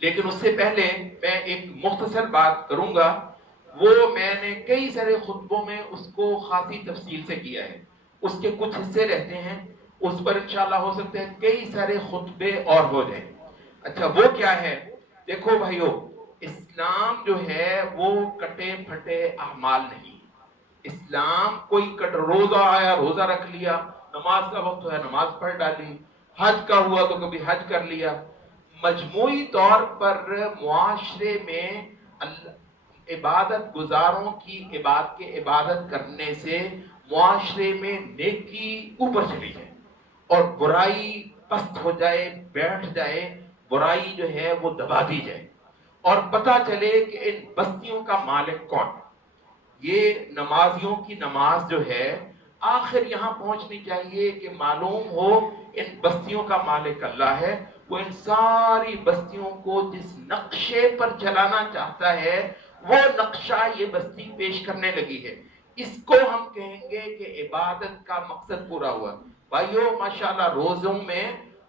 لیکن اس سے پہلے میں ایک مختصر بات کروں گا، وہ میں نے کئی سارے خطبوں میں اس کو خاصی تفصیل سے کیا ہے، اس کے کچھ حصے رہتے ہیں، اس پر انشاءاللہ ہو سکتے ہیں کئی سارے خطبے اور ہو جائیں۔ اچھا وہ کیا ہے؟ دیکھو بھائیو، اسلام جو ہے وہ کٹے پھٹے اعمال نہیں۔ اسلام کوئی روزہ آیا روزہ رکھ لیا، نماز کا وقت ہوا نماز پڑھ ڈالی، حج کا ہوا تو کبھی حج کر لیا۔ مجموعی طور پر معاشرے میں عبادت گزاروں کی عبادت کرنے سے معاشرے میں نیکی اوپر چلی جائے اور برائی پست ہو جائے، بیٹھ جائے، برائی جو ہے وہ دبا دی جائے، اور پتہ چلے کہ ان بستیوں کا مالک کون ہے۔ یہ نمازیوں کی نماز جو ہے آخر یہاں پہنچنی چاہیے کہ معلوم ہو ان بستیوں کا مالک اللہ ہے، وہ ان ساری بستیوں کو جس نقشے پر چلانا چاہتا ہے وہ نقشہ یہ بستی پیش کرنے لگی ہے۔ اس کو ہم کہیں گے کہ عبادت کا مقصد پورا ہوا۔ بھائیو ماشاءاللہ روزوں میں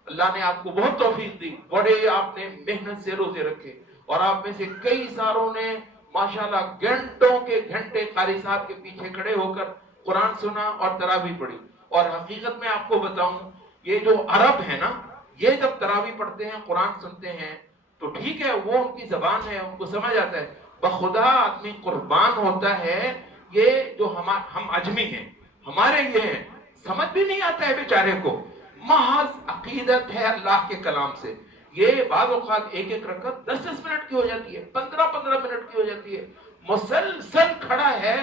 اللہ نے آپ کو بہت توفیق دی، بڑے آپ نے محنت سے روزے رکھے، اور آپ میں سے کئی ساروں نے ماشاءاللہ گھنٹوں کے گھنٹے قاری صاحب کے پیچھے کھڑے ہو کر قرآن سنا اور تراویح پڑھی۔ اور حقیقت میں آپ کو بتاؤں، یہ جو عرب ہے نا، یہ جب تراویح پڑھتے ہیں قرآن سنتے ہیں تو ٹھیک ہے وہ ان کی زبان ہے، ان کو سمجھ آتا ہے، بخدا آدمی قربان ہوتا ہے۔ یہ جو ہم عجمی ہیں، ہمارے یہ ہیں، سمجھ بھی نہیں آتا ہے بیچارے کو، محض عقیدت ہے اللہ کے کلام سے۔ یہ بعض اوقات ایک ایک رکعت 10 منٹ کی ہو جاتی ہے، 15 منٹ کی ہو جاتی ہے، مسلسل کھڑا ہے،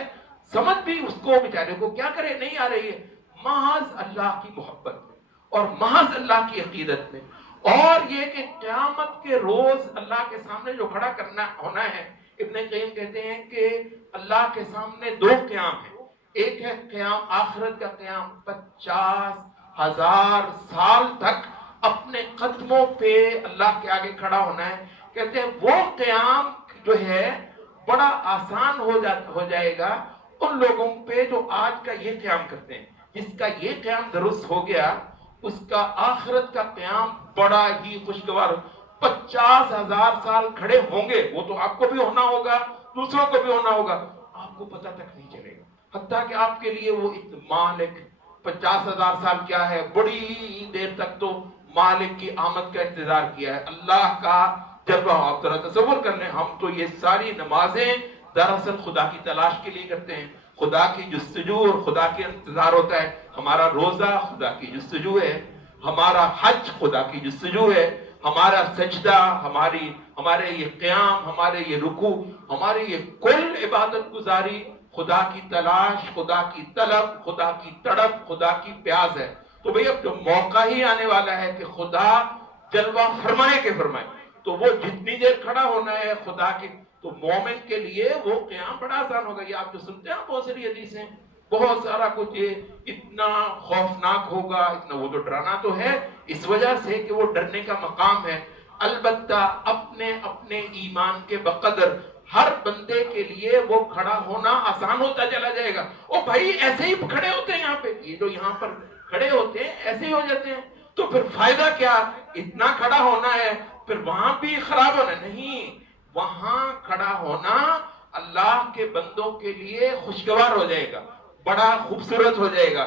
سمجھ بھی اس کو بیچارے کو کیا کرے نہیں آ رہی ہے، محض اللہ کی محبت میں اور محض اللہ کی عقیدت میں۔ اور یہ کہ قیامت کے روز اللہ کے سامنے جو کھڑا کرنا ہونا ہے، ابن قیم کہتے ہیں کہ اللہ کے سامنے 2 قیام ہیں۔ ایک ہے قیام آخرت کا قیام، 50,000 سال تک اپنے قدموں پہ اللہ کے آگے کھڑا ہونا ہے۔ کہتے ہیں وہ قیام جو ہے بڑا آسان ہو جائے گا ان لوگوں پہ جو آج کا یہ قیام کرتے ہیں۔ جس کا یہ قیام درست ہو گیا اس کا آخرت کا قیام بڑا ہی خوشگوار۔ 50,000 سال کھڑے ہوں گے، وہ تو آپ کو بھی ہونا ہوگا، دوسروں کو بھی ہونا ہوگا، آپ کو پتہ تک نہیں چلے گا، حتیٰ کہ آپ کے لیے وہ مالک 50,000 سال کیا ہے، بڑی دیر تک تو مالک کی آمد کا انتظار کیا ہے، اللہ کا جلوہ۔ آپ ذرا تصور کر لیں، ہم تو یہ ساری نمازیں دراصل خدا کی تلاش کے لیے کرتے ہیں، خدا کی جستجو اور خدا کے انتظار ہوتا ہے۔ ہمارا روزہ خدا کی جستجو ہے، ہمارا حج خدا کی جستجو ہے، ہمارا سجدہ، ہمارے یہ قیام، ہمارے یہ رکوع، ہماری یہ کل عبادت گزاری خدا کی تلاش، خدا کی طلب، خدا کی تڑپ، خدا کی پیاس ہے۔ تو بھئی اب جو موقع ہی آنے والا ہے کہ خدا جلوہ فرمائے کہ فرمائے، تو وہ جتنی دیر کھڑا ہونا ہے خدا کی، تو مومن کے لیے وہ قیام بڑا آسان ہوگا۔ یہ آپ جو سنتے ہیں بہت ساری حدیثیں، بہت سارا کچھ، یہ اتنا خوفناک ہوگا، اتنا، وہ تو ڈرانا تو ہے اس وجہ سے کہ وہ ڈرنے کا مقام ہے۔ البتہ اپنے اپنے ایمان کے بقدر ہر بندے کے لیے وہ کھڑا ہونا آسان ہوتا چلا جائے گا۔ او بھائی ایسے ہی کھڑے ہوتے ہیں یہاں پہ، یہ جو یہاں پر کھڑے ہوتے ہیں ایسے ہی ہو جاتے ہیں، تو پھر فائدہ کیا؟ اتنا کھڑا ہونا ہے پھر وہاں بھی خراب ہونا نہیں، وہاں کھڑا ہونا اللہ کے بندوں کے لیے خوشگوار ہو جائے گا، بڑا خوبصورت ہو جائے گا۔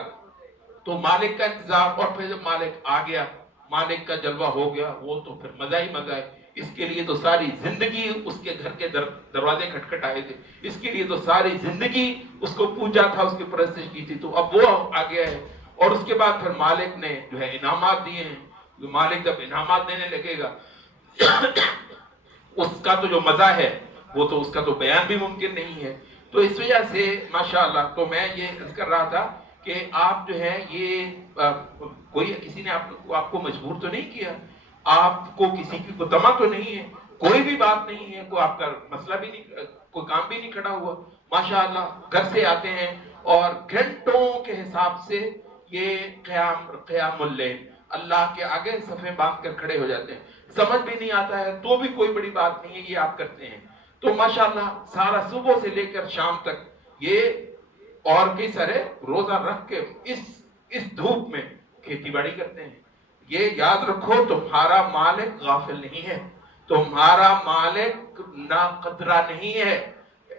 تو مالک کا انتظار، اور پھر جب مالک آ گیا، مالک کا جلوہ ہو گیا، وہ تو پھر مزہ ہی مزہ ہے۔ اس کے لیے تو ساری زندگی اس کے گھر کے دروازے کھٹکھٹائے تھے، اس کے لیے تو ساری زندگی اس کو پوجا تھا، اس کی پرستش کی تھی، تو اب وہ آ گیا ہے۔ اور اس کے بعد پھر مالک نے جو ہے انعامات دیے ہیں، مالک جب انعامات دینے لگے گا اس کا تو جو مزہ ہے وہ تو اس کا تو بیان بھی ممکن نہیں ہے۔ تو اس وجہ سے ماشاءاللہ، تو میں یہ عرض کر رہا تھا کہ آپ جو ہے یہ کوئی کسی نے آپ کو مجبور تو نہیں کیا، آپ کو کسی کی کو تما تو نہیں ہے، کوئی بھی بات نہیں ہے، کوئی آپ کا مسئلہ بھی نہیں، کوئی کام بھی نہیں کھڑا ہوا، ماشاءاللہ گھر سے آتے ہیں اور گھنٹوں کے حساب سے یہ قیام اللیل اللہ کے آگے صفیں باندھ کر کھڑے ہو جاتے ہیں، سمجھ بھی نہیں آتا ہے تو بھی کوئی بڑی بات نہیں ہے، یہ آپ کرتے ہیں۔ تو ماشاءاللہ سارا صبح سے لے کر شام تک یہ اور کئی سارے روزہ رکھ کے اس دھوپ میں کھیتی باڑی کرتے ہیں۔ یہ یاد رکھو تمہارا مالک غافل نہیں ہے، तुम्हारा मालिक ना कदरा नहीं है,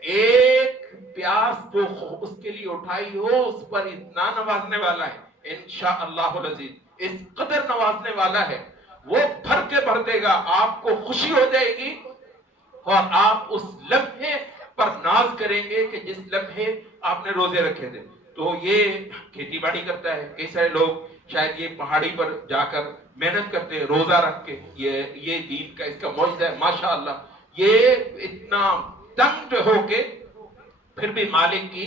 एक प्यास तो उसके लिए उठाई हो, उस पर इतना नवाजने वाला है इंशाअल्लाहुल अजीज, इस कदर नवाजने वाला है, वो भर के भर देगा, आपको खुशी हो जाएगी और आप उस लम्हे पर नाज करेंगे कि जिस लम्हे आपने रोजे रखे थे। तो ये खेती बाड़ी करता है, कई सारे लोग शायद ये पहाड़ी पर जाकर मेहनत करते हैं रोजा रख के, ये दीन का इसका मौजूद है माशाअल्लाह। ये इतना तंग होके फिर भी मालिक की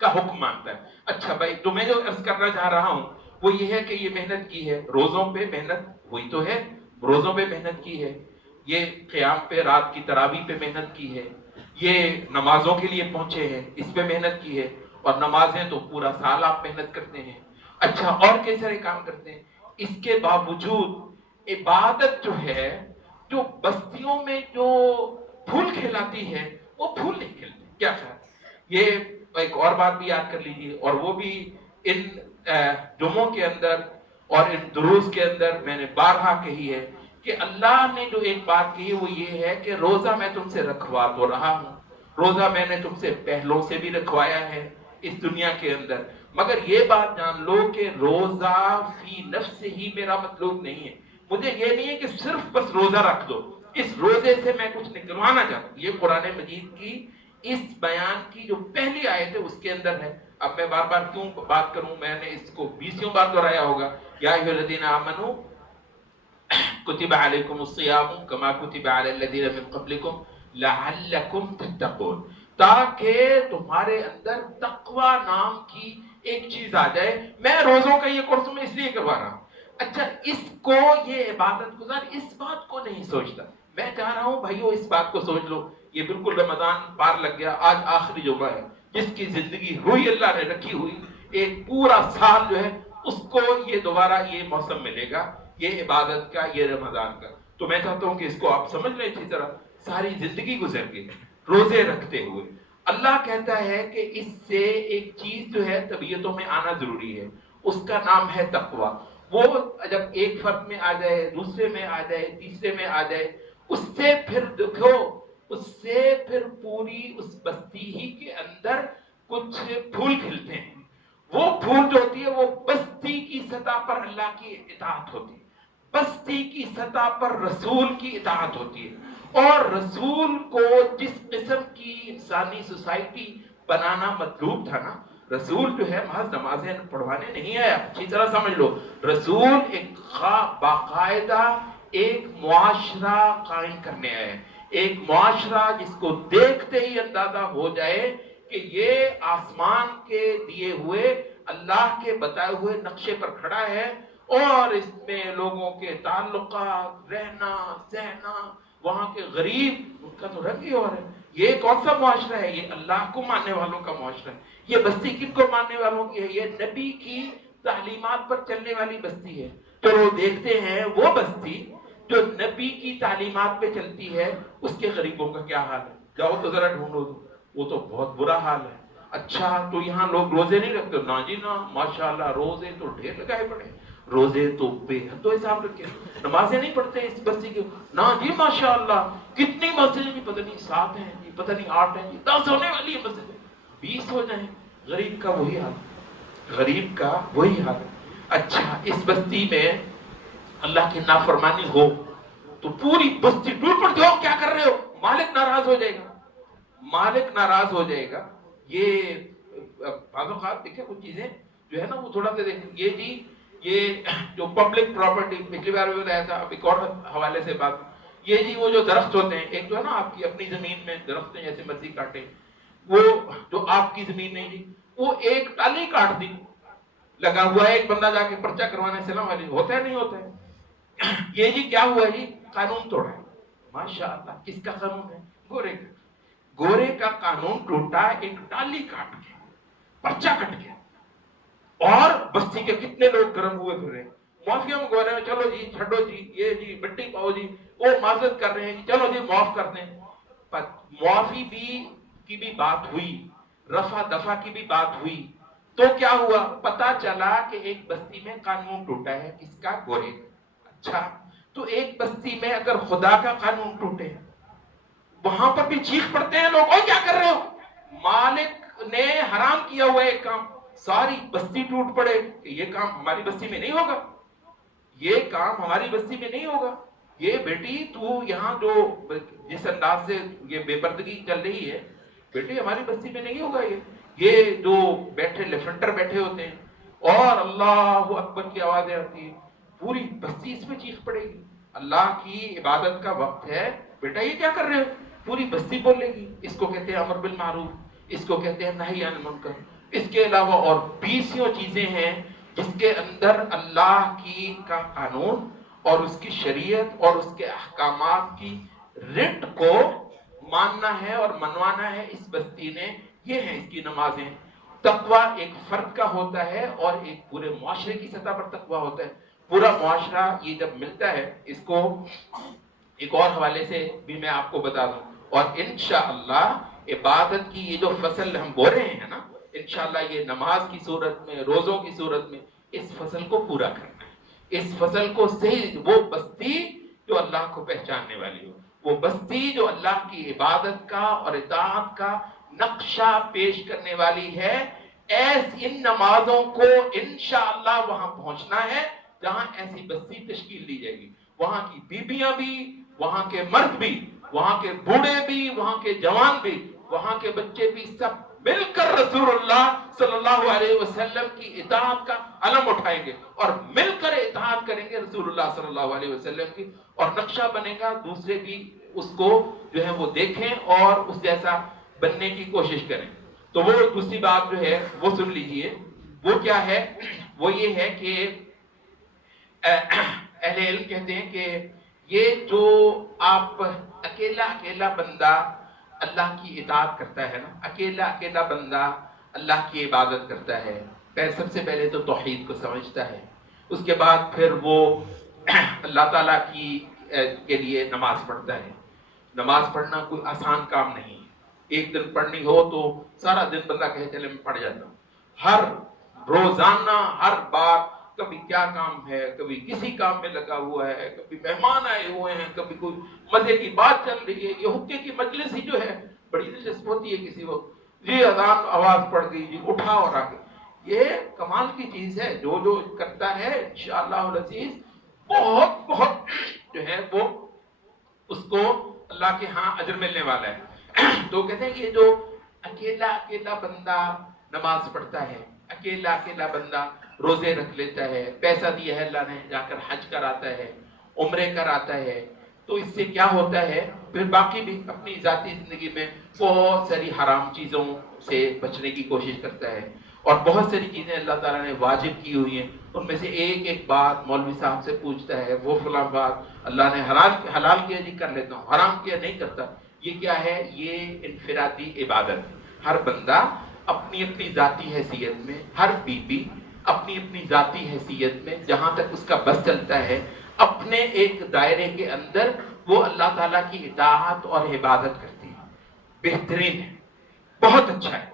का हुक्म मानता है। अच्छा भाई, तो मैं जो अर्ज करना चाह रहा हूं वो ये है कि ये मेहनत की है, रोजों पे मेहनत हुई तो है, रोजों पे मेहनत की है, ये क़याम पे, रात की तरावी पे मेहनत की है, ये नमाजों के लिए पहुंचे हैं, इस पे मेहनत की है, और नमाजें तो पूरा साल आप मेहनत करते हैं। अच्छा, और कई सारे काम करते हैं, इसके बावजूद इबादत जो है, जो बस्तियों में जो फूल खिलाती है वो फूल नहीं खिलते। क्या ख्याल? ये एक और बात भी याद कर लीजिए, और वो भी इन जुमों के अंदर और इन दुरूस के अंदर मैंने बारहा कही है कि अल्लाह ने जो एक बात कही वो ये है कि रोजा मैं तुमसे रखवा तो रहा हूं, रोजा मैंने तुमसे पहलों से भी रखवाया है इस दुनिया के अंदर, मगर ये बात जान लो कि रोजा फी नफ्स से ही मेरा मतलब नहीं है। मुझे ये नहीं है कि सिर्फ बस रोजा रख दो, इस रोजे से मैं कुछ निकलवाना चाहता हूं। ये कुरान मजीद की इस बयान की जो पहली आयत है उसके अंदर है। अब मैं बार बार क्यों बात करूं, मैंने इसको 20 बार दोहराया होगा, या अय्युहल्लज़ीना आमनू कुतिबा अलैकुमुस सियामु कमा कुतिबा अलल लज़ीना मिन क़ब्लिकुम लअल्लकुम तत्तक़ून, ताकि तुम्हारे अंदर तकवा नाम की एक चीज आ जाए। मैं रोजों का ये कोर्स में इसलिए करवा रहा हूं, अच्छा इसको, ये इबादत गुजार इस बात को नहीं सोचता। मैं चाह रहा हूं भाइयों इस बात को सोच लो, ये बिल्कुल रमजान पार लग गया, आज आखिरी जुमा है, जिसकी जिंदगी हुई अल्लाह ने रखी हुई, एक पूरा साल जो है उसको ये दोबारा ये मौसम मिलेगा, ये इबादत का, ये रमजान का। तो मैं चाहता हूं कि इसको आप समझ लें अच्छी तरह, सारी जिंदगी गुजर गई रोजे रखते हुए। अल्लाह कहता है कि इससे एक चीज जो है तबीयतों में आना जरूरी है, उसका नाम है तकवा। वो जब एक फर्द में आ जाए, दूसरे में आ जाए, तीसरे में आ जाए, उससे फिर देखो, उससे फिर पूरी उस बस्ती ही के अंदर कुछ फूल खिलते हैं। वो फूल जो होती है वो बस्ती की सतह पर अल्लाह की इताअत होती है, बस्ती की सतह पर रसूल की इताअत होती है। और रसूल को जिस किस्म की इंसानी सोसाइटी बनाना मतलूब था ना, रसूल जो है महज नमाजें पढ़वाने नहीं आया, अच्छी तरह समझ लो, रसूल एक बाकायदा एक मुआशरा कायम करने आया है, एक मुआशरा जिसको देखते ही अंदाजा हो जाए कि ये आसमान के दिए हुए अल्लाह के बताए हुए नक्शे पर खड़ा है, और इसमें लोगों के ताल्लुकात, रहना सहना, वहां के गरीब, उनका तो रंग ही और है। ये कौन सा मुआशरा है? ये अल्लाह को मानने वालों का मुआशरा है। ये बस्ती किनको मानने वालों की है? ये नबी की तालीमात पर चलने वाली बस्ती है। तो देखते हैं वो बस्ती जो नबी की तालीमात पे चलती है, उसके गरीबों का क्या हाल है। जाओ तो जरा ढूंढो, वो तो बहुत बुरा हाल है। अच्छा, तो यहाँ लोग रोजे नहीं रखते? ना जी ना, माशाल्लाह रोजे तो ढेर लगाए पड़े, रोजे तो बेहद तो हिसाब रखे, नमाजें नहीं पढ़ते इस बस्ती के, ना जी माशाल्लाह कितनी मस्जिदें जी, पता नहीं 7 हैं जी, पता नहीं 8 हैं जी, 10 होने वाली है मस्जिदें, 20 हो जाए। गरीब का वही हाल, गरीब का वही हाल। अच्छा, इस बस्ती में अल्लाह की नाफरमानी हो तो पूरी बस्ती टूट पड़ती हो, क्या कर रहे हो, मालिक नाराज हो जाएगा, मालिक नाराज हो जाएगा। ये देखिए कुछ चीजें जो है ना वो थोड़ा सा देखें, ये जी ये जो पब्लिक प्रॉपर्टी, पिछली बार भी बताया था, अब एक और हवाले से बात, ये जी वो जो दरख्त होते हैं, एक तो है ना आपकी अपनी जमीन में दरख्त हैं जैसे मर्जी काटे, वो जो आपकी जमीन नहीं जी, वो एक टाली काट दी, लगा हुआ है, एक बंदा जाके पर्चा करवाने सलाम वाली, होता है नहीं होता है। ये जी क्या हुआ जी, कानून तोड़ा है। माशाअल्लाह, किसका कानून है? गोरे का। गोरे का कानून टूटा, एक टाली काट के, पर्चा कट गया, और बस्ती के कितने लोग गर्म हुए फिर रहे, माफिया में गोरे में, चलो जी छड़ो जी, ये जी मिट्टी पाओ जी, वो माजरत कर रहे हैं कि चलो जी माफ कर दें। पर मुआफी की भी बात हुई, रफा दफा की भी बात हुई, तो क्या हुआ, पता चला कि एक बस्ती में कानून टूटा है, किसका? गोरे का। अच्छा, تو ایک بستی میں اگر خدا کا قانون ٹوٹے وہاں پر بھی چیخ پڑتے ہیں لوگ، اور کیا کر رہے ہو؟ مالک نے حرام کیا ہوا ایک کام، ساری بستی ٹوٹ پڑے کہ یہ کام ہماری بستی میں نہیں ہوگا، یہ کام ہماری بستی میں نہیں ہوگا، یہ بیٹی تو یہاں جو جس انداز سے یہ بے پردگی چل رہی ہے بیٹی ہماری بستی میں نہیں ہوگا، یہ جو بیٹھے لیفٹر بیٹھے ہوتے ہیں اور اللہ اکبر کی آوازیں آتی ہیں، پوری بستی اس میں چیخ پڑے گی، اللہ کی عبادت کا وقت ہے بیٹا یہ کیا کر رہے ہو، پوری بستی بولے گی۔ اس کو کہتے ہیں امر بالمعروف، اس کو کہتے ہیں نہی عن المنکر، اس کے علاوہ اور 20 چیزیں ہیں جس کے اندر اللہ کی کا قانون اور اس کی شریعت اور اس کے احکامات کی رٹ کو ماننا ہے اور منوانا ہے اس بستی نے۔ یہ ہیں اس کی نمازیں۔ تقوی ایک فرد کا ہوتا ہے اور ایک پورے معاشرے کی سطح پر تقوی ہوتا ہے۔ پورا معاشرہ یہ جب ملتا ہے، اس کو ایک اور حوالے سے بھی میں آپ کو بتا دوں، اور انشاءاللہ عبادت کی یہ جو فصل ہم بو رہے ہیں نا، انشاءاللہ یہ نماز کی صورت میں، روزوں کی صورت میں اس فصل کو پورا کرنا ہے۔ اس فصل کو صحیح، وہ بستی جو اللہ کو پہچاننے والی ہو، وہ بستی جو اللہ کی عبادت کا اور اطاعت کا نقشہ پیش کرنے والی ہے، ان نمازوں کو انشاءاللہ وہاں پہنچنا ہے جہاں ایسی بستی تشکیل دی جائے گی۔ وہاں کی بیبیاں بھی، وہاں کے مرد بھی، وہاں کے بوڑھے بھی، وہاں کے جوان بھی، وہاں کے بچے بھی، سب مل کر رسول اللہ صلی اللہ علیہ وسلم کی اطاعت کا علم اٹھائیں گے اور مل کر اطاعت کریں گے رسول اللہ صلی اللہ علیہ وسلم کی، اور نقشہ بنے گا، دوسرے بھی اس کو جو ہے وہ دیکھیں اور اس جیسا بننے کی کوشش کریں۔ تو وہ دوسری بات جو ہے وہ سن لیجئے، وہ کیا ہے؟ وہ یہ ہے کہ اہل علم کہتے ہیں کہ یہ جو آپ اکیلا بندہ اللہ کی اطاعت کرتا ہے نا، اکیلا بندہ اللہ کی عبادت کرتا ہے، سب سے پہلے تو توحید کو سمجھتا ہے، اس کے بعد پھر وہ اللہ تعالیٰ کے لیے نماز پڑھتا ہے۔ نماز پڑھنا کوئی آسان کام نہیں ہے، ایک دن پڑھنی ہو تو سارا دن بندہ کہے چلے میں پڑھ جاتا ہوں، ہر روزانہ ہر بار کبھی کیا کام ہے، کبھی کسی کام میں لگا ہوا ہے، کبھی مہمان آئے ہوئے ہیں، کبھی کوئی مزے کی بات چل رہی ہے، یہ حقے کی مجلس ہی جو ہے بڑی دلچسپ ہوتی ہے، کسی وقت جی اذان آواز پڑ گئی، جی اٹھا اور آ کے، یہ کمال کی چیز ہے۔ جو کرتا ہے انشاءاللہ العزیز بہت جو ہے وہ اس کو اللہ کے ہاں اجر ملنے والا ہے۔ تو کہتے ہیں یہ جو اکیلا بندہ نماز پڑھتا ہے، اکیلا بندہ روزے رکھ لیتا ہے، پیسہ دیا ہے اللہ نے، جا کر حج کراتا ہے، عمرے کراتا ہے، تو اس سے کیا ہوتا ہے؟ پھر باقی بھی اپنی ذاتی زندگی میں بہت ساری حرام چیزوں سے بچنے کی کوشش کرتا ہے، اور بہت ساری چیزیں اللہ تعالیٰ نے واجب کی ہوئی ہیں، ان میں سے ایک بات مولوی صاحب سے پوچھتا ہے، وہ فلاں بات اللہ نے حلال کیا جی کر لیتا ہوں، حرام کیا نہیں کرتا۔ یہ کیا ہے؟ یہ انفرادی عبادت ہے۔ ہر بندہ اپنی ذاتی حیثیت میں، ہر بیوی اپنی ذاتی حیثیت میں جہاں تک اس کا بس چلتا ہے، اپنے ایک دائرے کے اندر وہ اللہ تعالیٰ کی اطاعت اور عبادت کرتی ہے، بہترین ہے، بہت اچھا ہے۔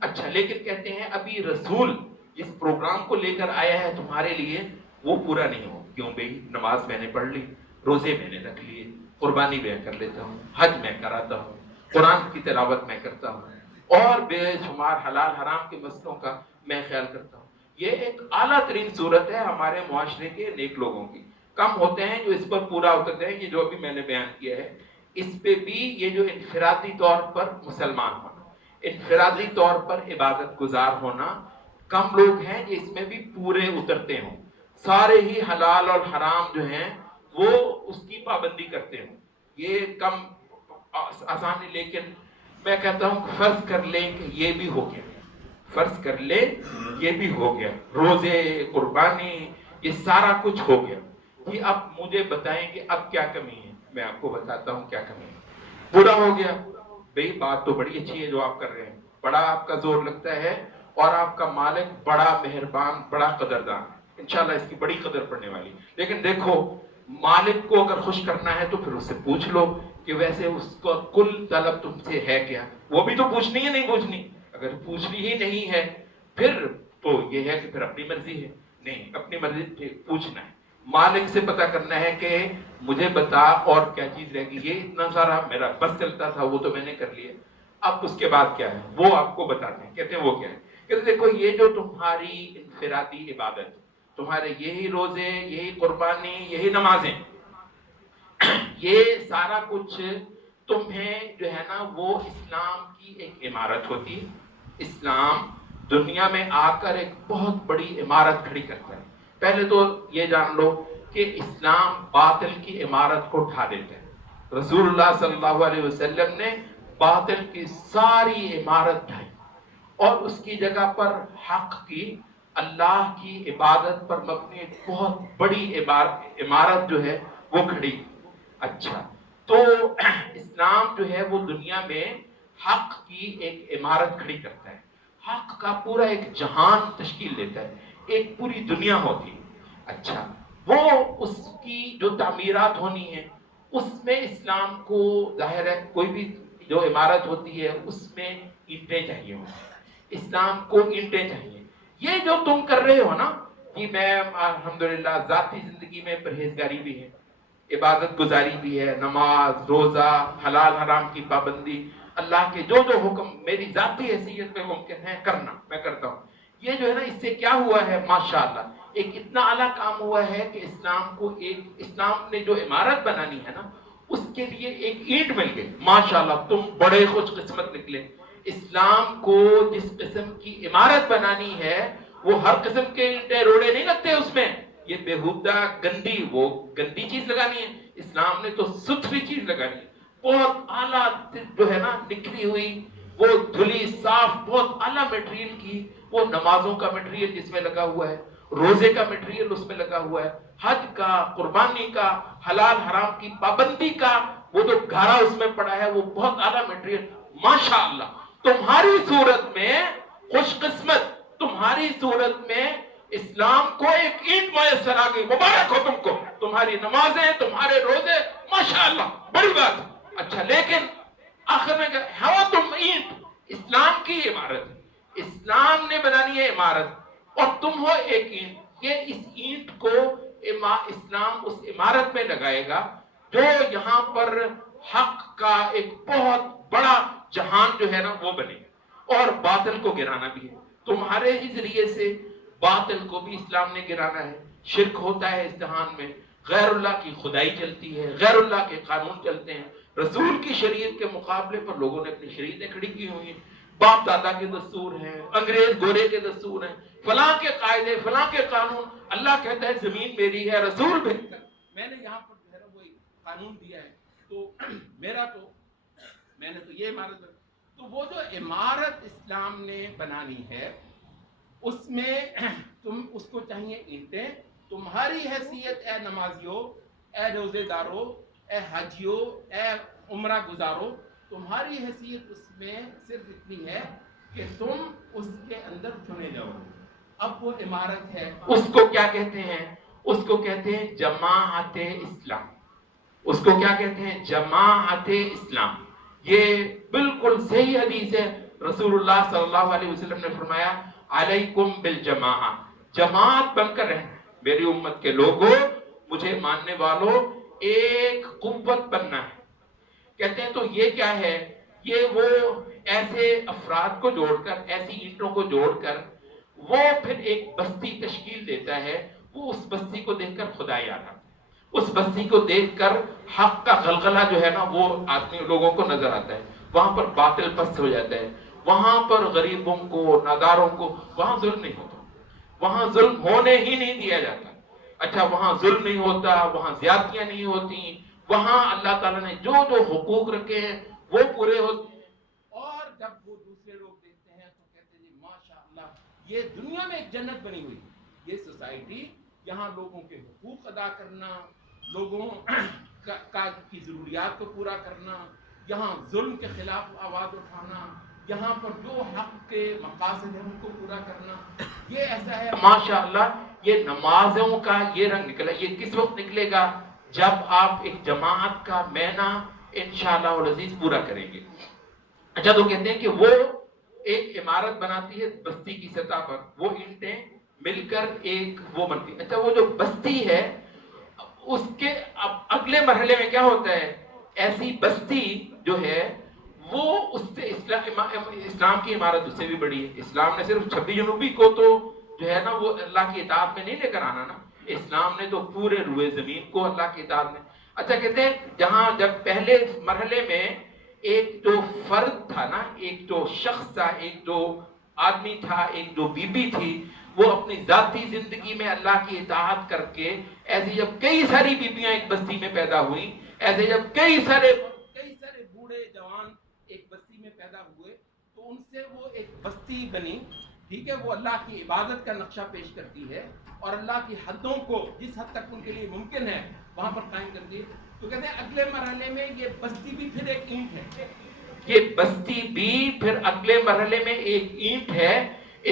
اچھا، لیکن کہتے ہیں ابھی رسول جس پروگرام کو لے کر آیا ہے تمہارے لیے وہ پورا نہیں ہو۔ کیوں بھئی؟ نماز میں نے پڑھ لی، روزے میں نے رکھ لیے، قربانی میں کر لیتا ہوں، حج میں کراتا ہوں، قرآن کی تلاوت میں کرتا ہوں، اور بے شمار حلال حرام کے مسئلوں کا میں خیال کرتا ہوں۔ یہ ایک اعلیٰ ترین صورت ہے ہمارے معاشرے کے نیک لوگوں کی۔ کم ہوتے ہیں جو اس پر پورا اترتے ہیں، یہ جو ابھی میں نے بیان کیا ہے، اس پہ بھی یہ جو انفرادی طور پر مسلمان ہونا، انفرادی طور پر عبادت گزار ہونا، کم لوگ ہیں جو اس میں بھی پورے اترتے ہوں، سارے ہی حلال اور حرام جو ہیں وہ اس کی پابندی کرتے ہوں، یہ کم آسان ہے۔ لیکن میں کہتا ہوں کہ فرض کر لیں کہ یہ بھی ہو گیا، فرض کر لیں یہ بھی ہو گیا، روزے، قربانی، یہ سارا کچھ ہو گیا، یہ اب مجھے بتائیں کہ اب کیا کمی ہے؟ میں آپ کو بتاتا ہوں کیا کمی ہے۔ پورا ہو گیا بھئی، بات تو بڑی اچھی ہے جو آپ کر رہے ہیں، بڑا آپ کا زور لگتا ہے، اور آپ کا مالک بڑا مہربان، بڑا قدردان ہے، انشاءاللہ اس کی بڑی قدر پڑنے والی۔ لیکن دیکھو، مالک کو اگر خوش کرنا ہے تو پھر اس سے پوچھ لو کہ ویسے اس کو کل طلب تم سے ہے کیا، وہ بھی تو پوچھنی ہے، نہیں پوچھنی؟ اگر پوچھنی ہی نہیں ہے پھر تو یہ ہے کہ پھر اپنی مرضی ہے، نہیں اپنی مرضی پوچھنا ہے۔ मालिक से पता करना है कि मुझे बता और क्या चीज रह गई, ये इतना सारा मेरा बस चलता था वो तो मैंने कर लिया, अब उसके बाद क्या है वो आपको बताते हैं। कहते हैं वो क्या है, कहते देखो ये जो तुम्हारी इनफिरादी इबादत, तुम्हारे यही रोजे, यही कुर्बानी, यही नमाजें, ये सारा कुछ तुम्हें जो है ना वो इस्लाम की एक इमारत होती है। इस्लाम दुनिया में आकर एक बहुत बड़ी इमारत खड़ी करता है। पहले तो ये जान लो कि इस्लाम बातिल की इमारत को ढा देता है। रसूलुल्लाह सल्लल्लाहु अलैहि वसल्लम ने बातिल की सारी इमारत ढाई और उसकी जगह पर हक की, अल्लाह की इबादत पर मबनी एक बहुत बड़ी इमारत जो है वो खड़ी। अच्छा, तो इस्लाम जो है वो दुनिया में हक की एक इमारत खड़ी करता है, हक का पूरा एक जहान तश्कील देता है, एक पूरी दुनिया होती है। अच्छा, वो उसकी जो तामीरात होनी है उसमें इस्लाम को जाहिर है कोई भी जो इमारत होती है उसमें ईंटें चाहिए होती है, इस्लाम को ईंटें चाहिए। ये जो तुम कर रहे हो ना कि मैं अल्हम्दुलिल्लाह जाती जिंदगी में परहेजगारी भी है, इबादत गुजारी भी है, नमाज रोजा हलाल हराम की पाबंदी, अल्लाह के जो जो हुक्म मेरी जाती हैसियत में मुमकिन है करना मैं करता हूँ। ये जो है ना इससे क्या हुआ है माशाअल्लाह एक इतना आला काम हुआ है कि इस्लाम को एक इस्लाम ने जो इमारत बनानी है ना उसके लिए एक ईंट मिल गई। माशाअल्लाह तुम बड़े खुशकिस्मत निकले। इस्लाम को जिस किस्म की इमारत बनानी है वो हर किस्म के ईंटें रोड़े नहीं लगते उसमें, ये बेहुदा गंदी वो गंदी चीज लगानी है। इस्लाम ने तो सुथरी चीज लगानी है, बहुत आला जो है ना निखरी हुई वो धुली साफ बहुत आला मटेरियल की, वो नमाजों का मटेरियल जिसमें लगा हुआ है, रोजे का मटेरियल उसमें लगा हुआ है, हज का, कुर्बानी का, हलाल हराम की पाबंदी का वो जो घारा उसमें पड़ा है वो बहुत आला मटेरियल। माशाअल्लाह तुम्हारी सूरत में खुशकिस्मत, तुम्हारी सूरत में इस्लाम को एक ईंट मयसर आ गई, मुबारक हो तुमको, तुम्हारी नमाजें तुम्हारे रोजे माशाअल्लाह बड़ी बात। अच्छा, लेकिन आखिर में है तुम ईंट, इस्लाम की इमारत, इस्लाम ने बनानी है इमारत और तुम हो एक ईंट। ये इस ईंट को इस्लाम उस इमारत में लगाएगा जो यहाँ पर हक का एक बहुत बड़ा जहान जो है ना वो बने और बातिल को गिराना भी है। तुम्हारे ही जरिए से बातिल को भी इस्लाम ने गिराना है। शिर्क होता है इस जहान में, गैरुल्लाह की खुदाई चलती है, गैरुल्लाह के कानून चलते हैं, रसूल की शरीयत के मुकाबले पर लोगों ने अपनी शरीयतें खड़ी की हुई हैं, बाप दादा के दस्तूर हैं, अंग्रेज गोरे के दस्तूर हैं, फलां के कायदे फलां के कानून। अल्लाह कहता है जमीन मेरी है, रसूल बेहतर, मैंने यहाँ पर जो है ना वही कानून दिया है, तो मेरा तो मैंने तो ये इमारत। तो वो जो इमारत इस्लाम ने बनानी है उसमें तुम उसको चाहिए ईंटें। तुम्हारी हैसियत ए नमाजियों, ए रोजेदारों, ए हजियों, ए उम्रा गुजारो, तुम्हारी हैसियत उसमें सिर्फ इतनी है कि तुम उसके अंदर चुने जाओ। अब वो इमारत है उसको क्या कहते हैं, उसको कहते हैं जमाअते इस्लाम। उसको क्या कहते हैं, जमाअते इस्लाम। ये बिल्कुल सही हदीस है, रसूलुल्लाह सल्लल्लाहु अलैहि वसल्लम ने फरमाया अलैकुम बिल जमाअ, जमात बनकर रहना मेरी उम्मत के लोगों, मुझे मानने वालों, एक कुव्वत बनना है। कहते हैं तो ये क्या है, ये वो ऐसे अफराद को जोड़कर, ऐसी ईंटों को जोड़कर वो फिर एक बस्ती तश्कील देता है। वो उस बस्ती को देखकर खुदा याद आता है, उस बस्ती को देखकर हक का गलगला जो है ना वो आदमी लोगों को नजर आता है, वहां पर बातिल पस्त हो जाता है, वहां पर गरीबों को, नादारों को वहां जुल्म नहीं होता, वहां जुल्म होने ही नहीं दिया जाता। अच्छा, वहां जुल्म नहीं होता, वहां ज्यादतियां नहीं होती, वहां अल्लाह ताला ने जो जो हुकूक रखे हैं वो पूरे होते हैं। और जब वो दूसरे लोग देखते हैं तो कहते हैं जी माशाअल्लाह ये दुनिया में एक जन्नत बनी हुई, ये सोसाइटी, यहाँ लोगों के हुकूक अदा करना, लोगों की जरूरियात को पूरा करना, यहाँ जुल्म के खिलाफ आवाज उठाना, यहाँ पर जो हक के मकासद है उनको पूरा करना, ये ऐसा है माशाअल्लाह। ये नमाजों का ये रंग निकला। ये किस वक्त निकलेगा, जब आप एक जमात का मैना इंशाअल्लाह अज़ीज पूरा करेंगे। अच्छा, तो कहते हैं कि वो एक इमारत बनाती है बस्ती की सतह पर, वो ईंटें मिलकर एक वो बनती है। अच्छा, वो जो बस्ती है اس کے اگلے مرحلے میں کیا ہوتا ہے، ایسی بستی جو ہے وہ اس سے اسلام کی عمارت اس سے بھی بڑی ہے. اسلام نے صرف 26 جنوبی کو تو جو ہے نا وہ اللہ کی اطاعت میں نہیں لے کر آنا نا، اسلام نے تو پورے روئے زمین کو اللہ کی اطاعت میں. اچھا کہتے ہیں جہاں جب پہلے مرحلے میں ایک جو فرد تھا نا، ایک جو شخص تھا، ایک جو آدمی تھا، ایک جو بی بی تھی، وہ اپنی ذاتی زندگی میں اللہ کی اطاعت کر کے، ایسی جب کئی ساری بیبیاں ایک بستی میں پیدا ہوئیں، ایسے جب کئی سارے بوڑھے جوان ایک بستی میں پیدا ہوئے، تو ان سے وہ ایک بستی بنی، ٹھیک ہے، وہ اللہ کی عبادت کا نقشہ پیش کرتی ہے اور اللہ کی حدوں کو جس حد تک ان کے لیے ممکن ہے وہاں پر قائم کرتی ہے. تو کہتے ہیں اگلے مرحلے میں یہ بستی بھی پھر ایک اینٹ ہے، یہ بستی بھی پھر اگلے مرحلے میں ایک اینٹ ہے.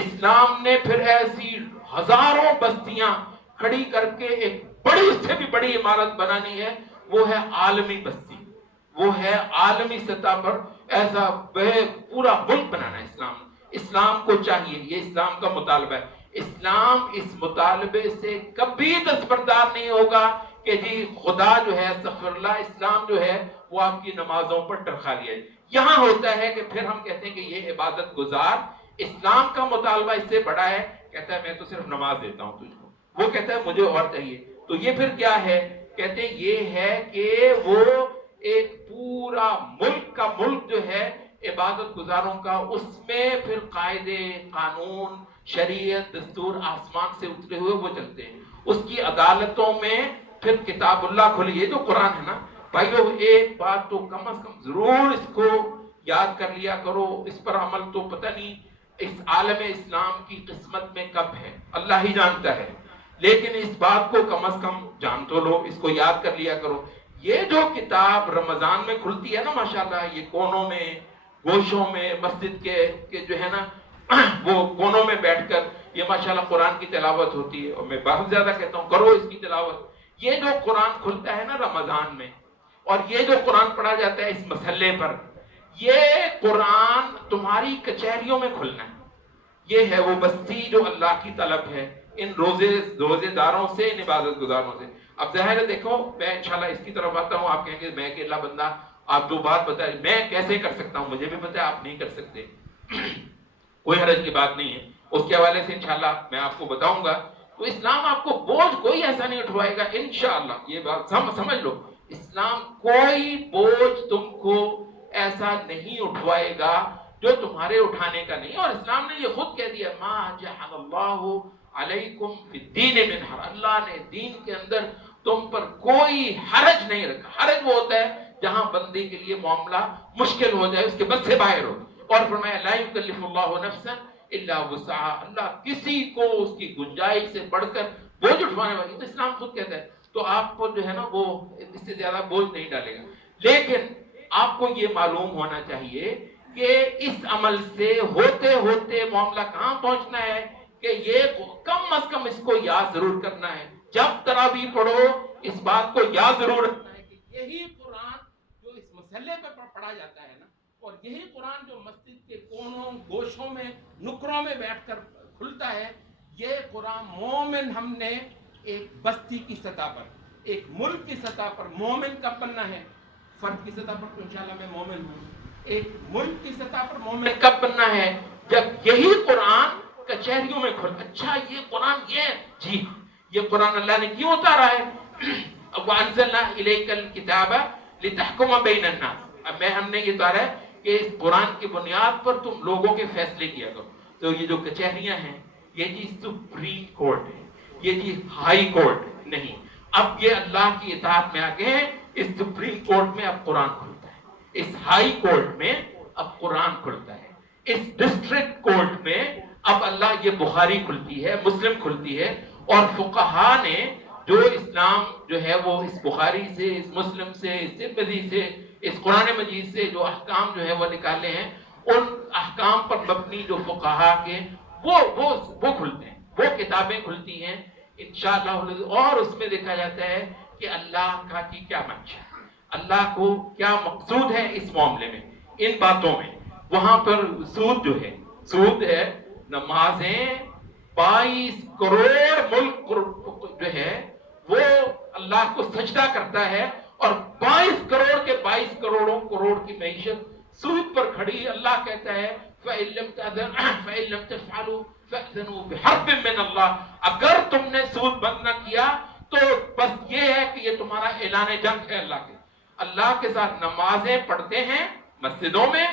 اسلام نے پھر ایسی ہزاروں بستیاں کھڑی کر کے ایک بڑی سے بھی بڑی عمارت بنانی ہے، وہ ہے عالمی بستی، وہ ہے عالمی سطح پر ایسا پورا ملک بنانا ہے. اسلام کو چاہیے، یہ اسلام کا مطالبہ ہے. اسلام اس مطالبے سے کبھی دستبردار نہیں ہوگا کہ جی خدا جو ہے استغفر اللہ، اسلام جو ہے وہ آپ کی نمازوں پر ٹرخا لیا ہے. یہاں ہوتا ہے کہ پھر ہم کہتے ہیں کہ یہ عبادت گزار، اسلام کا مطالبہ اس سے بڑا ہے. کہتا ہے میں تو صرف نماز دیتا ہوں تجھ کو، وہ کہتا ہے مجھے اور چاہیے. تو یہ پھر کیا ہے، کہتے ہیں یہ ہے کہ وہ ایک پورا ملک کا ملک جو ہے عبادت گزاروں کا، اس میں پھر قاعدے قانون شریعت دستور آسمان سے اترے ہوئے وہ چلتے ہیں. اس کی عدالتوں میں پھر کتاب اللہ کھلی. یہ جو قرآن ہے نا بھائیو، ایک بات تو کم از کم ضرور اس کو یاد کر لیا کرو، اس پر عمل تو پتہ نہیں اس عالم اسلام کی قسمت میں کب ہے، اللہ ہی جانتا ہے، لیکن اس بات کو کم از کم جان تو لو، اس کو یاد کر لیا کرو. یہ جو کتاب رمضان میں کھلتی ہے نا ماشاءاللہ، یہ کونوں میں گوشوں میں مسجد کے جو ہے نا وہ کونوں میں بیٹھ کر یہ ماشاءاللہ قرآن کی تلاوت ہوتی ہے، اور میں بہت زیادہ کہتا ہوں کرو اس کی تلاوت. یہ جو قرآن کھلتا ہے نا رمضان میں، اور یہ جو قرآن پڑھا جاتا ہے اس مسئلے پر، یہ قرآن تمہاری کچہریوں میں کھلنا ہے. یہ ہے وہ بستی جو اللہ کی طلب ہے ان روزے داروں سے، ان عبادت گزاروں سے. اب ظاہر ہے دیکھو، میں انشاءاللہ اس کی طرف آتا ہوں. آپ کہیں گے میں اکیلا بندہ، آپ دو بات بتائیں میں کیسے کر سکتا ہوں، مجھے بھی پتہ ہے آپ نہیں کر سکتے، کوئی حرج کی بات نہیں ہے. اس کے حوالے سے انشاءاللہ میں آپ کو بتاؤں گا. تو اسلام آپ کو بوجھ کوئی ایسا نہیں اٹھوائے گا انشاءاللہ، یہ بات سمجھ لو. اسلام کوئی بوجھ تم کو ایسا نہیں اٹھوائے گا جو تمہارے اٹھانے کا نہیں. اور اسلام نے یہ خود کہہ دیا ما جعل اللہ علیکم فی الدین من حرج، اللہ نے دین کے اندر تم پر کوئی حرج نہیں رکھا. حرج وہ ہوتا ہے جہاں بندے کے لیے معاملہ مشکل ہو جائے، اس کے بس سے باہر ہو. اور فرمایا لا یکلف اللہ نفسا الا وسعها، اللہ کسی کو اس کی گنجائش سے بڑھ کر بوجھ اٹھوانے والی. تو اسلام خود کہتا ہے، تو آپ کو جو ہے نا وہ اس سے زیادہ بوجھ نہیں ڈالے گا. لیکن آپ کو یہ معلوم ہونا چاہیے کہ اس عمل سے ہوتے ہوتے معاملہ کہاں پہنچنا ہے کہ یہ کم از کم اس کو یاد ضرور کرنا ہے. جب تراویح پڑھو اس بات کو یاد ضرور رکھنا ہے کہ یہی قرآن جو اس مسئلے پر پڑھا جاتا ہے نا، اور یہی قرآن جو مسجد کے کونوں گوشوں میں نکروں میں بیٹھ کر کھلتا ہے، یہ قرآن مومن ہم نے ایک بستی کی سطح پر، ایک ملک کی سطح پر مومن کب بننا ہے. فرد کی سطح پر تو انشاءاللہ میں مومن ہوں. ایک ملک کی سطح پر مومن کب بننا ہے؟ جب یہی قرآن کچہریوں میں کھل. اچھا یہ قرآن یہ جی یہ قرآن اللہ نے کیوں اتارا ہے؟ وَأَنزَلْنَا إِلَيْكَ الْكِتَابَ لِتَحْكُمَ بَيْنَ النَّاسِ. اب ہم نے یہ اتارا ہے کہ اس قرآن کی بنیاد پر تم لوگوں کے فیصلے کیا کرو. تو یہ جو کچہریاں ہیں یہ جی سپریم کورٹ ہے، یہ جی ہائی کورٹ نہیں. اب یہ اللہ کی اطاعت میں آگے ہیں. اس سپریم کورٹ میں اب قرآن کھلتا ہے، اس ہائی کورٹ میں اب قرآن کھلتا ہے، اس ڈسٹرکٹ کورٹ میں اب اللہ یہ بخاری کھلتی ہے، مسلم کھلتی ہے. اور فقہا نے جو اسلام جو ہے وہ اس بخاری سے، اس مسلم سے، اس ترمذی سے، اس قرآن مجید سے جو احکام جو ہے وہ نکالے ہیں، ان احکام پر مبنی جو فقہا کے وہ کھلتے ہیں، وہ کتابیں کھلتی ہیں انشاءاللہ. اور اس میں دیکھا جاتا ہے کہ اللہ کا کی کیا منشا ہے، اللہ کو کیا مقصود ہے اس معاملے میں، ان باتوں میں. وہاں پر سود جو ہے، سود ہے نمازیں 22 کروڑ ملک جو ہے وہ अल्लाह को सजदा करता है और 22 करोड़ के 22 करोड़ों करोड़ की मईशत सूद पर खड़ी। अल्लाह कहता है फ़इल्लम तफ़अलू फ़अज़नू बिहर्बिन मिन अल्लाह, अगर तुमने सूद बंद न किया तो बस ये है कि ये तुम्हारा ऐलान जंग है अल्लाह के। अल्लाह के साथ नमाजें पढ़ते हैं मस्जिदों में,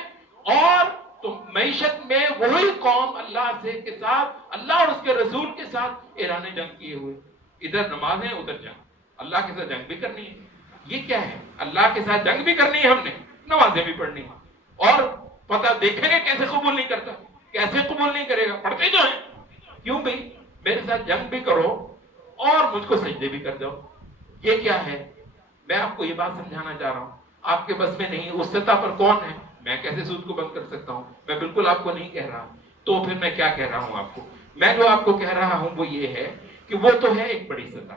और तुम मईशत में वही कौम अल्लाह से के साथ, अल्लाह और उसके रसूल के साथ ऐलान जंग किए हुए, इधर नमाजें उधर जंग, अल्लाह के साथ जंग भी करनी है। ये क्या है? अल्लाह के साथ जंग भी करनी है हमने, नमाजें भी पढ़नी है, और पता देखेंगे कैसे कबूल नहीं करता, कैसे कबूल नहीं करेगा, पढ़ते जो है। क्यों भाई? मेरे साथ जंग भी करो और मुझको सजदे भी कर जाओ। ये क्या है? मैं आपको ये बात समझाना चाह रहा हूं, आपके बस में नहीं। उस सतह पर कौन है? मैं कैसे सूद को बंद कर सकता हूं? मैं बिल्कुल आपको नहीं कह रहा। तो फिर मैं क्या कह रहा हूं आपको? मैं जो आपको कह रहा हूं वो ये है कि वो तो है एक बड़ी सतह,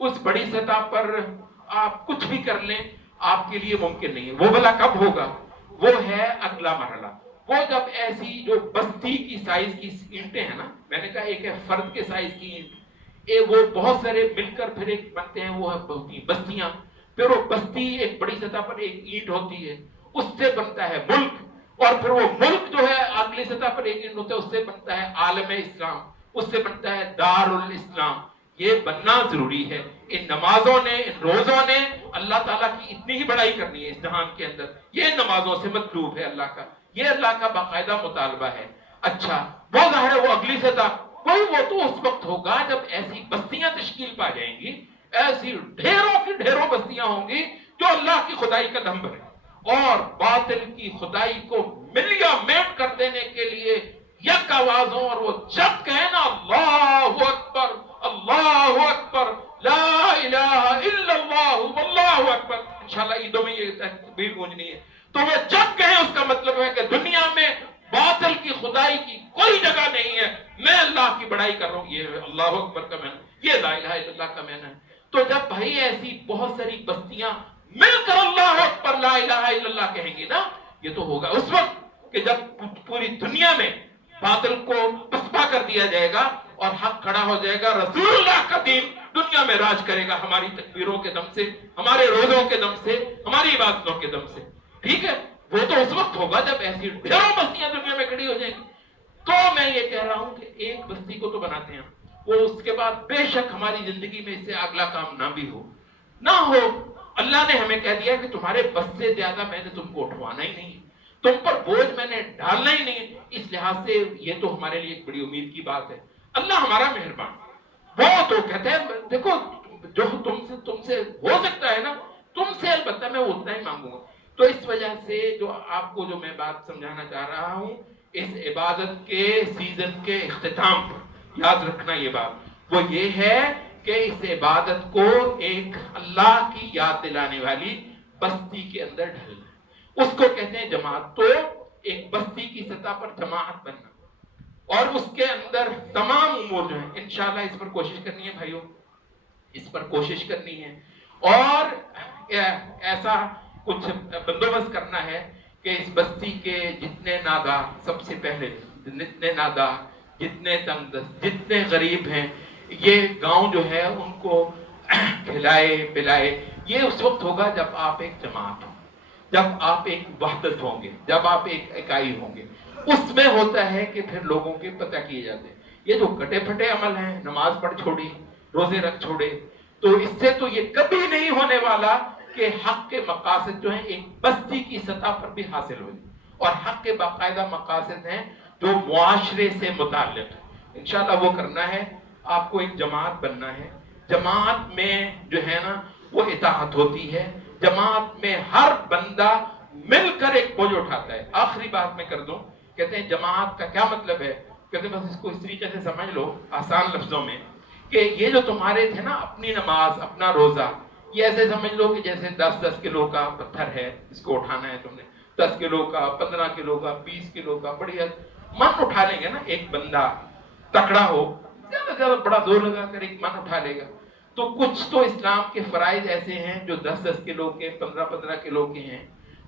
उस बड़ी सतह पर आप कुछ भी कर लें आपके लिए मुमकिन नहीं है। वो भला कब होगा? वो है अगला मरहला, वो जब ऐसी जो बस्ती की साइज की ईंटें हैं ना, मैंने कहा एक है फर्द के साइज की ईंट, वो बहुत सारे मिलकर फिर एक बनते हैं, वो है बस्तियां, फिर वो बस्ती एक बड़ी सतह पर एक ईंट होती है, उससे बनता है मुल्क, और फिर वो मुल्क जो है अगली सतह पर एक ईंट होता है, उससे बनता है आलम इस्लाम, उससे बनता है दारुल इस्लाम। ये बनना जरूरी है। इन नमाजों ने, इन रोजों ने अल्लाह ताला की इतनी ही बड़ाई करनी है इस जहान के अंदर, ये नमाजों से मतलूब है अल्लाह का, ये अल्लाह का बाकायदा मुतालबा है। अच्छा, वो जाहिर है वो अगली सतह, कोई वो तो उस वक्त होगा जब ऐसी बस्तियां तश्कील पा जाएंगी, ऐसी ढेरों की ढेरों बस्तियां होंगी जो अल्लाह की खुदाई का दम भरे, और बातिल की खुदाई को मिलिया मेट कर देने के लिए यक आवाज हो, और वो जब कहे ना अल्लाहु अकबर अल्लाहु अकबर ला इलाहा इल्लल्लाह वल्लाहु अकबर, इंशाल्लाह ईदों में ये तकबीर गूंजनी है, तो वो जब कहे उसका मतलब है कि दुनिया में बातिल की खुदाई की कोई जगह नहीं है, मैं अल्लाह की बड़ाई कर रहा हूं। ये अल्लाहु अकबर का मैना, ये ला इलाहा इल्लल्लाह का मैना है। तो जब भाई ऐसी बहुत सारी बस्तियां मिलकर अल्लाहु अकबर ला इलाहा इल्लल्लाह कहेंगी ना, ये तो होगा उस वक्त कि जब पूरी दुनिया में बातिल को पसपा कर दिया जाएगा और हक खड़ा हो जाएगा, रसूलुल्लाह का दीन दुनिया में राज करेगा, हमारी तकबीरों के दम से, हमारे रोजों के दम से, हमारी इबादतों के दम से। ठीक है, वो तो उस वक्त होगा जब ऐसी ढेरों बस्तियां दुनिया में खड़ी हो जाएंगी। तो मैं ये कह रहा हूं कि एक बस्ती को तो बनाते हैं वो, उसके बाद बेशक हमारी जिंदगी में इससे अगला काम ना भी हो, ना हो, अल्लाह ने हमें कह दिया कि तुम्हारे बस से ज्यादा मैंने तुमको उठवाना ही नहीं, तुम पर बोझ मैंने डालना ही नहीं। इस लिहाज से ये तो हमारे लिए एक बड़ी उम्मीद की बात है। अल्लाह हमारा मेहरबान, वो तो कहते हैं देखो जो तुमसे हो सकता है ना, तुमसे अलबत्ता मैं उतना ही मांगूंगा। तो इस वजह से जो आपको जो मैं बात समझाना चाह रहा हूं, इस इबादत के सीजन के इख्तिताम पर याद रखना ये बात, वो ये है कि इस इबादत को एक अल्लाह की याद दिलाने वाली बस्ती के अंदर ढलना, उसको कहते हैं जमात। तो एक बस्ती की सतह पर जमात बनना, और उसके अंदर तमाम उमूर जो है, इंशाल्लाह इस पर कोशिश करनी है भाइयों, इस पर कोशिश करनी है, और ऐसा कुछ बंदोबस्त करना है कि इस बस्ती के जितने नादा, सबसे पहले जितने नादा, जितने तंगदस्त, जितने गरीब हैं, ये गांव जो है उनको खिलाए पिलाए। ये उस वक्त होगा जब आप एक जमात हो, जब आप एक वहदत होंगे, जब आप एक इकाई होंगे। उसमें होता है कि फिर लोगों के पता किए जाते हैं। ये जो कटे फटे अमल हैं, नमाज पढ़ छोड़ी, रोजे रख छोड़े, तो इससे तो ये कभी नहीं होने वाला कि हक के मकासद जो हैं एक बस्ती की सतह पर भी हासिल हो जाए, और हक के बाकायदा मकासद हैं जो मुआशरे से मुताल्लिक है। इंशाल्लाह वो करना है, आपको एक जमात बनना है। जमात में जो है ना वो इताअत होती है, जमात में हर बंदा मिलकर एक बोझ उठाता है। आखिरी बात मैं कर दूं, कहते हैं जमात का क्या मतलब है, कहते हैं बस इसको इस तरीके से समझ लो आसान लफ्जों में, कि ये जो तुम्हारे थे ना अपनी नमाज अपना रोजा, ये ऐसे समझ लो कि जैसे 10-10 किलो का पत्थर है, इसको उठाना है तुमने, 10 किलो का, 15 किलो का, 20 किलो का, बढ़िया मन उठा लेंगे ना, एक बंदा तकड़ा हो, ज्यादा से ज्यादा बड़ा जोर लगा कर एक मन उठा लेगा। तो कुछ तो इस्लाम के फराइज ऐसे हैं जो 10-10 किलो के, 15-15 किलो के हैं,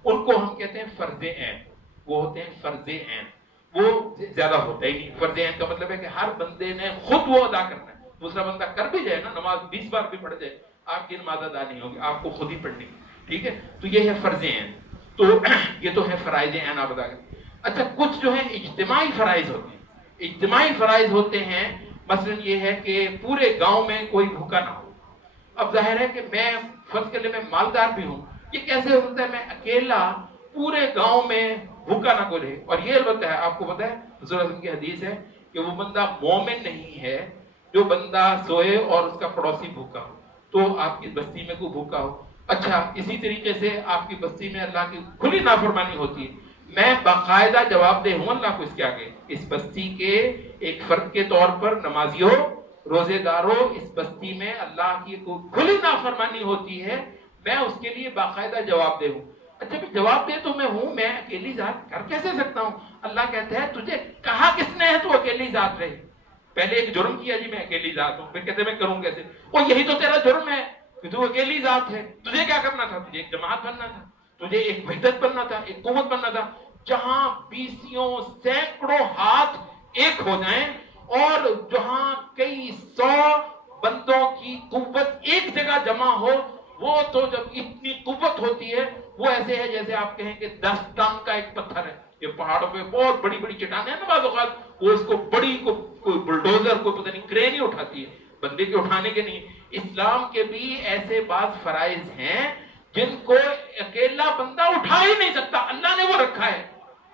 उनको हम कहते हैं फर्जे ऐन। वो होते हैं फर्जे ऐन, वो ज्यादा होता ही नहीं। फर्जे ऐन का मतलब है कि हर बंदे ने खुद वो अदा करना है, दूसरा बंदा कर भी जाए ना, नमाज 20 बार भी पढ़ जाए, आपकी नमाज अदा नहीं होगी, आपको खुद ही पढ़नी, ठीक है। तो ये है फर्जे हैं, तो ये तो है फराइज हैं ना बता के। अच्छा, कुछ जो है इज्तिमाई फराइज होते हैं। इज्तिमाई फराइज होते हैं, मसलन ये है कि पूरे गांव में कोई भूखा ना हो। अब जाहिर है कि मैं फर्ज कर ले मैं मालदार भी हूँ, ये कैसे हो सकता है मैं अकेला पूरे गांव में भूखा ना कोई रहे। और ये अलबत्ता है, आपको पता है हुज़ूर अज़म की हदीस है कि वो बंदा मोमिन नहीं है जो बंदा सोए और उसका पड़ोसी भूखा हो, तो आपकी बस्ती में कोई भूखा हो। अच्छा, इसी तरीके से आपकी बस्ती में अल्लाह की खुली नाफरमानी होती है, मैं बाकायदा जवाबदेह हूं अल्लाह को इसके आगे, इस बस्ती के एक फर्द के तौर पर, नमाजियों, रोजेदारों, इस बस्ती में अल्लाह की खुली नाफरमानी होती है, मैं उसके लिए बाकायदा जवाबदेह हूं। अच्छा, भी जवाबदेह तो मैं हूं, मैं अकेली जात कर कैसे सकता हूं? अल्लाह कहता है तुझे कहा किसने है तू अकेली जात रहे? पहले एक जुर्म किया जी मैं अकेली जात हूं, फिर कहते मैं करूं कैसे? और यही तो तेरा जुर्म है कि तू अकेली जात है। तुझे क्या करना था? तुझे एक जमात बनना था, तुझे एक वहदत बनना था, एक कुव्वत बनना था, जहां बीसियों सैकड़ों हाथ एक हो जाएं और जहां कई सौ बंदों की कुव्वत एक जगह जमा हो। वो तो जब इतनी कुव्वत होती है, वो ऐसे है जैसे आप कहें कि 10 टन का एक पत्थर है। ये पहाड़ों पे बहुत बड़ी बड़ी चट्टानें हैं ना, बाज़ औक़ात वो इसको बड़ी को कोई बुलडोजर कोई पता नहीं क्रेन ही उठाती है, बंदे के उठाने के नहीं। इस्लाम के भी ऐसे बात फराइज हैं जिनको अकेला बंदा उठा ही नहीं सकता, अल्लाह ने वो रखा है,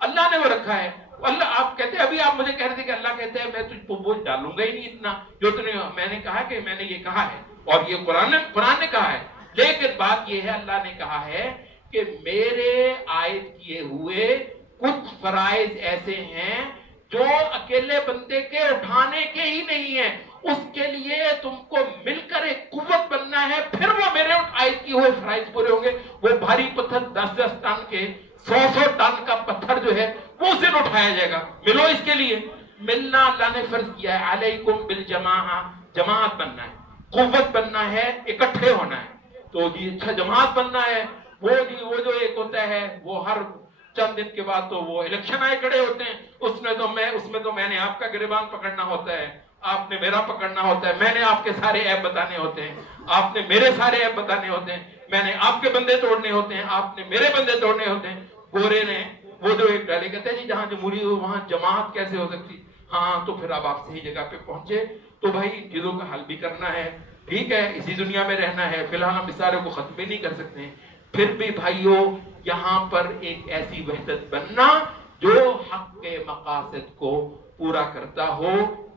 अल्लाह ने वो रखा है। अल्लाह, आप कहते हैं, अभी आप मुझे कह रहे थे कि अल्लाह कहते हैं मैं तुझको बोझ डालूंगा ही नहीं इतना जो तूने, मैंने कहा कि मैंने ये कहा है और ये कुरान ने कहा है, लेकिन बात ये है अल्लाह ने कहा है कि मेरे आयत किए हुए कुछ फराइज ऐसे हैं जो अकेले बंदे के उठाने के ही नहीं है, उसके लिए तुमको मिलकर एक कुव्वत बनना है, फिर वो मेरे आयत किए हुए फराइज पूरे होंगे। वो भारी पत्थर 10-10 टन के, 100-100 टन का पत्थर जो है वो उस दिन उठाया जाएगा। मिलो इसके लिए, मिलना अल्लाह ने फर्ज किया है, अलैकुम बिल जमाआ, जमात बनना है, कुव्वत बनना है, इकट्ठे होना है। तो जी अच्छा, जमात बनना है, वो जी वो जो एक होता है वो हर चंद दिन के बाद तो वो इलेक्शन आए खड़े होते हैं, उसमें तो मैंने आपका गिरबान पकड़ना होता है, आपने मेरा पकड़ना होता है, मैंने आपके सारे ऐप बताने होते हैं, आपने मेरे सारे ऐप बताने होते हैं, मैंने आपके बंदे तोड़ने होते हैं, आपने मेरे बंदे तोड़ने होते हैं। गोरे ने वो जो एक डाले, कहते हैं जी जहां जमहूरी हो वहां जमात कैसे हो सकती? हाँ, तो फिर अब आप सही जगह पे पहुंचे, तो भाई चीजों का हल भी करना है, ठीक है, इसी दुनिया में रहना है, फिलहाल हम इस सारे को खत्म भी नहीं कर सकते हैं, फिर भी भाइयों यहाँ पर एक ऐसी वहदत बनना जो हक के मकासद को पूरा करता हो,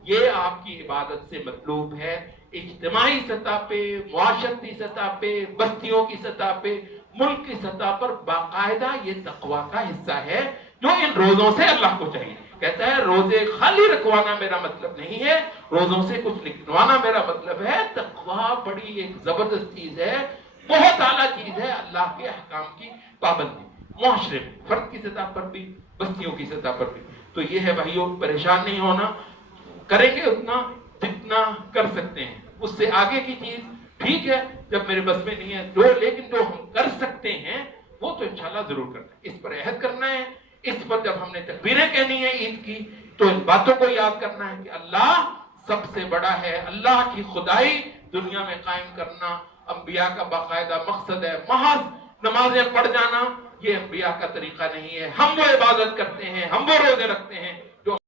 ये आपकी इबादत से मतलूब है। इज्तिमाई सतह पे, मुआशरती सतह पे, बस्तियों की सतह पे, मुल्क की सतह पर बाकायदा ये तकवा का हिस्सा है जो इन रोजों से अल्लाह को चाहिए। कहता है रोजे खाली रखवाना मेरा मतलब नहीं है, रोजों से कुछ लिखवाना मेरा मतलब है। तकवा बड़ी एक जबरदस्त चीज है, बहुत आला चीज है, अल्लाह के अहकाम की पाबंदी, मुआशरे में, फर्द की सतह पर भी, बस्तियों की सतह पर भी। तो ये है भाइयों, परेशान नहीं होना, करेंगे उतना जितना कर सकते हैं, उससे आगे की चीज ठीक है जब मेरे बस में नहीं है तो, लेकिन जो हम कर सकते हैं वो तो इंशाल्लाह जरूर करना है, इस पर अहद करना है। इस पर जब हमने तकबीरें कहनी है ईद की, तो इन बातों को याद करना है कि अल्लाह सबसे बड़ा है, अल्लाह की खुदाई दुनिया में कायम करना अंबिया का बाकायदा मकसद है। महज नमाजें पढ़ जाना ये अंबिया का तरीका नहीं है। हम वो इबादत करते हैं, हम वो रोजे रखते हैं,